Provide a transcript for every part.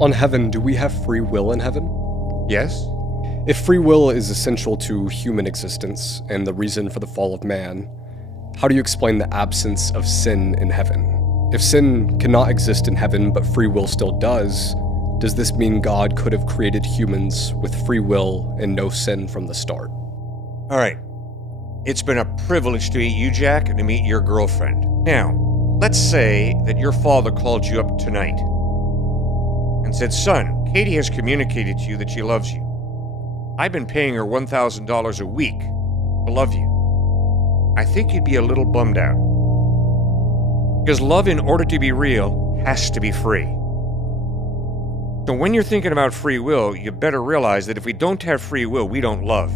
On heaven, do we have free will in heaven? Yes? If free will is essential to human existence and the reason for the fall of man, how do you explain the absence of sin in heaven? If sin cannot exist in heaven but free will still does this mean God could have created humans with free will and no sin from the start? All right. It's been a privilege to meet you, Jack, and to meet your girlfriend. Now, let's say that your father called you up tonight and said, "Son, Katie has communicated to you that she loves you. I've been paying her $1,000 a week to love you." I think you'd be a little bummed out. Because love, in order to be real, has to be free. So when you're thinking about free will, you better realize that if we don't have free will, we don't love.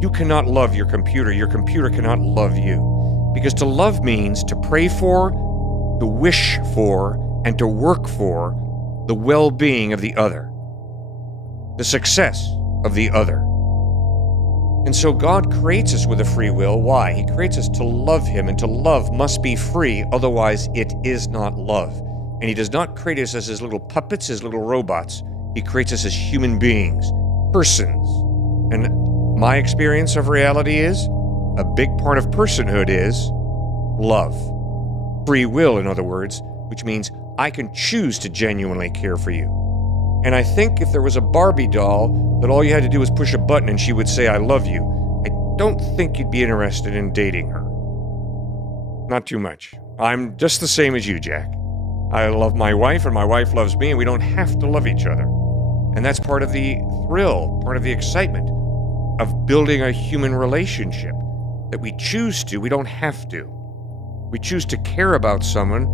You cannot love your computer cannot love you. Because to love means to pray for, to wish for, and to work for the well-being of the other, the success of the other. And so God creates us with a free will. Why? He creates us to love Him, and to love must be free, otherwise it is not love. And He does not create us as His little puppets, His little robots. He creates us as human beings, persons. And my experience of reality is, a big part of personhood is love. Free will, in other words, which means I can choose to genuinely care for you. And I think if there was a Barbie doll that all you had to do was push a button and she would say, "I love you," I don't think you'd be interested in dating her. Not too much. I'm just the same as you, Jack. I love my wife and my wife loves me, and we don't have to love each other. And that's part of the thrill, part of the excitement of building a human relationship, that we choose to, we don't have to. We choose to care about someone.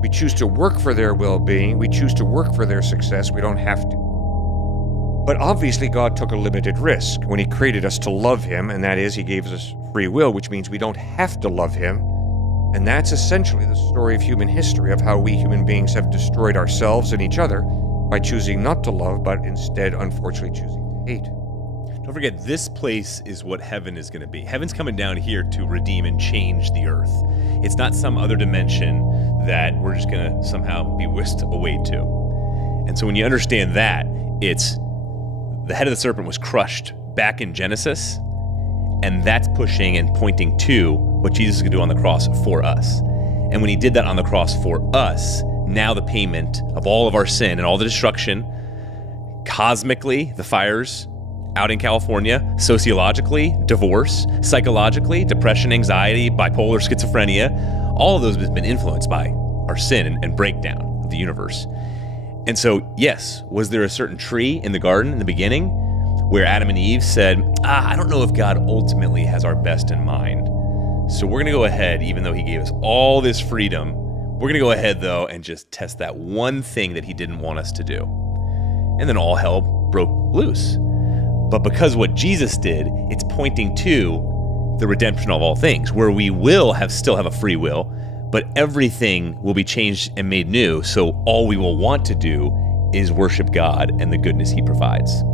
We choose to work for their well-being. We choose to work for their success. We don't have to. But obviously, God took a limited risk when He created us to love Him, and that is, He gave us free will, which means we don't have to love Him. And that's essentially the story of human history, of how we human beings have destroyed ourselves and each other by choosing not to love, but instead, unfortunately, choosing to hate. Don't forget, this place is what heaven is going to be. Heaven's coming down here to redeem and change the earth. It's not some other dimension that we're just going to somehow be whisked away to. And so when you understand that, it's the head of the serpent was crushed back in Genesis, and that's pushing and pointing to what Jesus is going to do on the cross for us. And when He did that on the cross for us, now the payment of all of our sin and all the destruction, cosmically, the fires out in California, sociologically, divorce, psychologically, depression, anxiety, bipolar, schizophrenia, all of those have been influenced by our sin and breakdown of the universe. And so, yes, was there a certain tree in the garden in the beginning where Adam and Eve said, I don't know if God ultimately has our best in mind. So we're going to go ahead, even though He gave us all this freedom, we're going to go ahead, though, and just test that one thing that He didn't want us to do. And then all hell broke loose. But because what Jesus did, it's pointing to the redemption of all things, where we will still have a free will, but everything will be changed and made new. So all we will want to do is worship God and the goodness He provides.